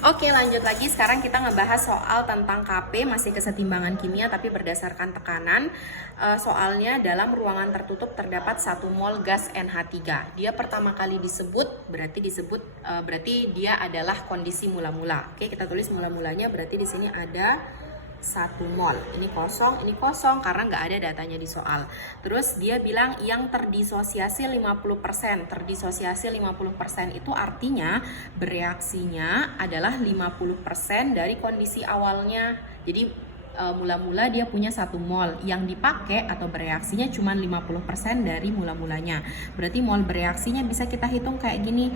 Oke, lanjut lagi. Sekarang kita ngebahas soal tentang Kp, masih kesetimbangan kimia tapi berdasarkan tekanan. Soalnya dalam ruangan tertutup terdapat 1 mol gas NH3. Dia pertama kali disebut, berarti dia adalah kondisi mula-mula. Oke, kita tulis mula-mulanya, berarti di sini ada 1 mol. Ini kosong karena nggak ada datanya di soal. Terus dia bilang yang terdisosiasi 50%. Terdisosiasi 50% itu artinya bereaksinya adalah 50% dari kondisi awalnya. Jadi mula-mula dia punya 1 mol. Yang dipakai atau bereaksinya cuma 50% dari mula-mulanya. Berarti mol bereaksinya bisa kita hitung kayak gini.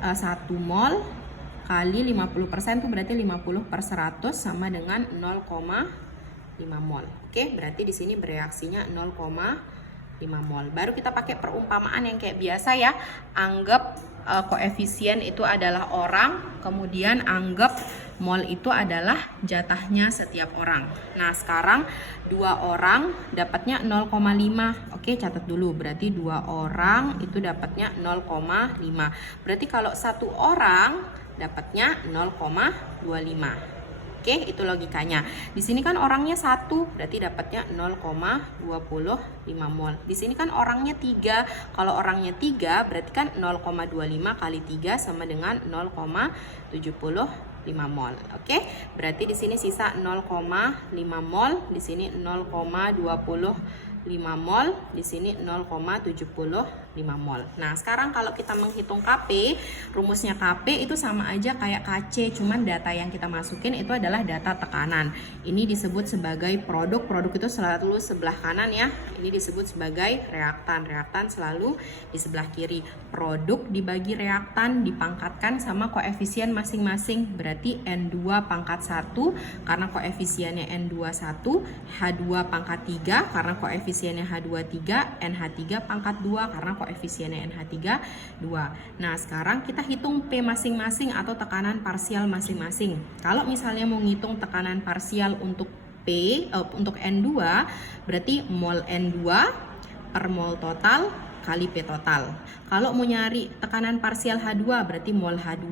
1 mol kali 50% itu berarti 50/100 sama dengan 0,5 mol. Oke, berarti di sini bereaksinya 0,5 mol. Baru kita pakai perumpamaan yang kayak biasa ya. Anggap koefisien itu adalah orang, kemudian anggap mol itu adalah jatahnya setiap orang. Nah, sekarang 2 orang dapatnya 0,5. Oke, catat dulu. Berarti 2 orang itu dapatnya 0,5. Berarti kalau 1 orang dapatnya 0,25. Oke, itu logikanya. Di sini kan orangnya 1, berarti dapatnya 0,25 mol. Di sini kan orangnya 3. Kalau orangnya 3, berarti kan 0,25 kali 3 sama dengan 0,75 mol. Oke, berarti di sini sisa 0,5 mol, di sini 0,25 mol, di sini 0,75 mol. Nah, sekarang kalau kita menghitung Kp, rumusnya Kp itu sama aja kayak Kc, cuman data yang kita masukin itu adalah data tekanan. Ini disebut sebagai produk. Produk itu selalu sebelah kanan ya. Ini disebut sebagai reaktan. Reaktan selalu di sebelah kiri. Produk dibagi reaktan dipangkatkan sama koefisien masing-masing. Berarti N2 pangkat 1 karena koefisiennya N21, H2 pangkat 3 karena koefisiennya H23, NH3 pangkat 2 karena koefisiennya NH3 2. Nah, sekarang kita hitung P masing-masing atau tekanan parsial masing-masing. Kalau misalnya mau ngitung tekanan parsial untuk untuk N2, berarti mol N2 per mol total kali P total. Kalau mau nyari tekanan parsial H2, berarti mol H2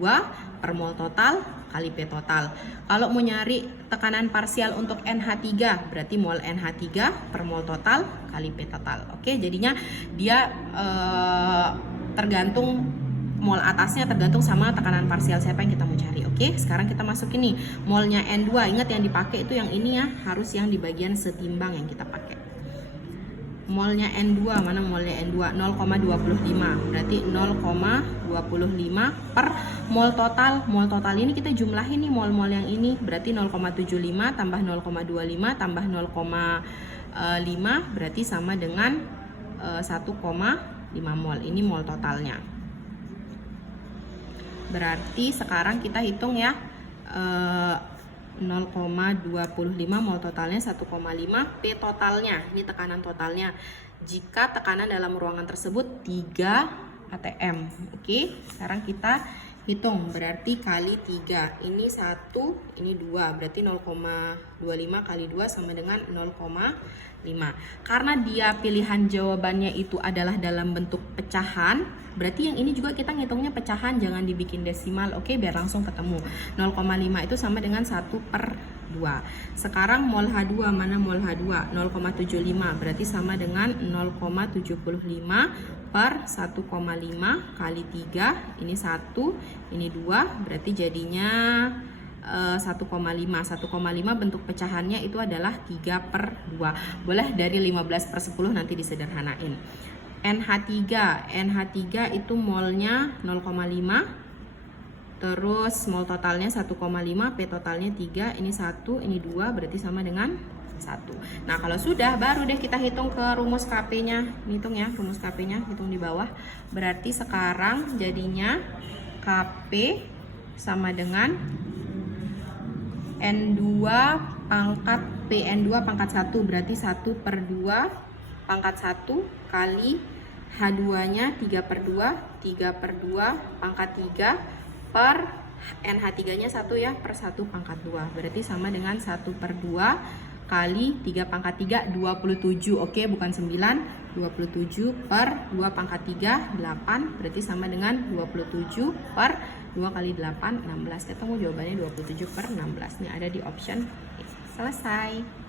per mol total kali P total. Kalau mau nyari tekanan parsial untuk NH3, berarti mol NH3 per mol total kali P total. Oke, jadinya dia tergantung mol atasnya tergantung sama tekanan parsial siapa yang kita mau cari. Oke, sekarang kita masukin nih molnya N2. Ingat yang dipakai itu yang ini ya, harus yang di bagian setimbang yang kita pakai. Molnya N2, mana molnya N2? 0,25. Berarti 0,25 per mol total. Mol total ini kita jumlahin nih mol-mol yang ini. Berarti 0,75 tambah 0,25 tambah 0,5 berarti sama dengan 1,5 mol. Ini mol totalnya. Berarti sekarang kita hitung ya, 0,25 mol totalnya 1,5, P totalnya, ini tekanan totalnya. Jika tekanan dalam ruangan tersebut 3 atm. Oke, sekarang kita hitung, berarti kali 3. Ini 1, ini 2, berarti 0,25 kali 2 sama dengan 0,5. Karena dia pilihan jawabannya itu adalah dalam bentuk pecahan, berarti yang ini juga kita ngitungnya pecahan, jangan dibikin desimal. Oke, biar langsung ketemu. 0,5 itu sama dengan 1/2. Sekarang mol H2, mana mol H2? 0,75, berarti sama dengan 0,75 per 1,5 kali 3. Ini 1, ini 2, berarti jadinya 1,5. 1,5 bentuk pecahannya itu adalah 3/2. Boleh dari 15/10 nanti disederhanain. NH3 itu molnya 0,5, terus mol totalnya 1,5, P totalnya 3, ini 1, ini 2, berarti sama dengan 1. Nah, kalau sudah, baru deh kita hitung ke rumus Kp-nya. Hitung ya, rumus Kp-nya, hitung di bawah. Berarti sekarang jadinya Kp sama dengan N2 pangkat PN2 pangkat 1, berarti 1/2 pangkat 1 kali H2-nya 3/2, 3/2 pangkat 3 per NH3-nya 1 ya, per 1 pangkat 2. Berarti sama dengan 1/2 kali 3 pangkat 3, 27. Oke, bukan 9. 27 per 2 pangkat 3, 8. Berarti sama dengan 27 per 2 kali 8, 16. Ketemu jawabannya 27 per 16. Ini ada di option E. Selesai.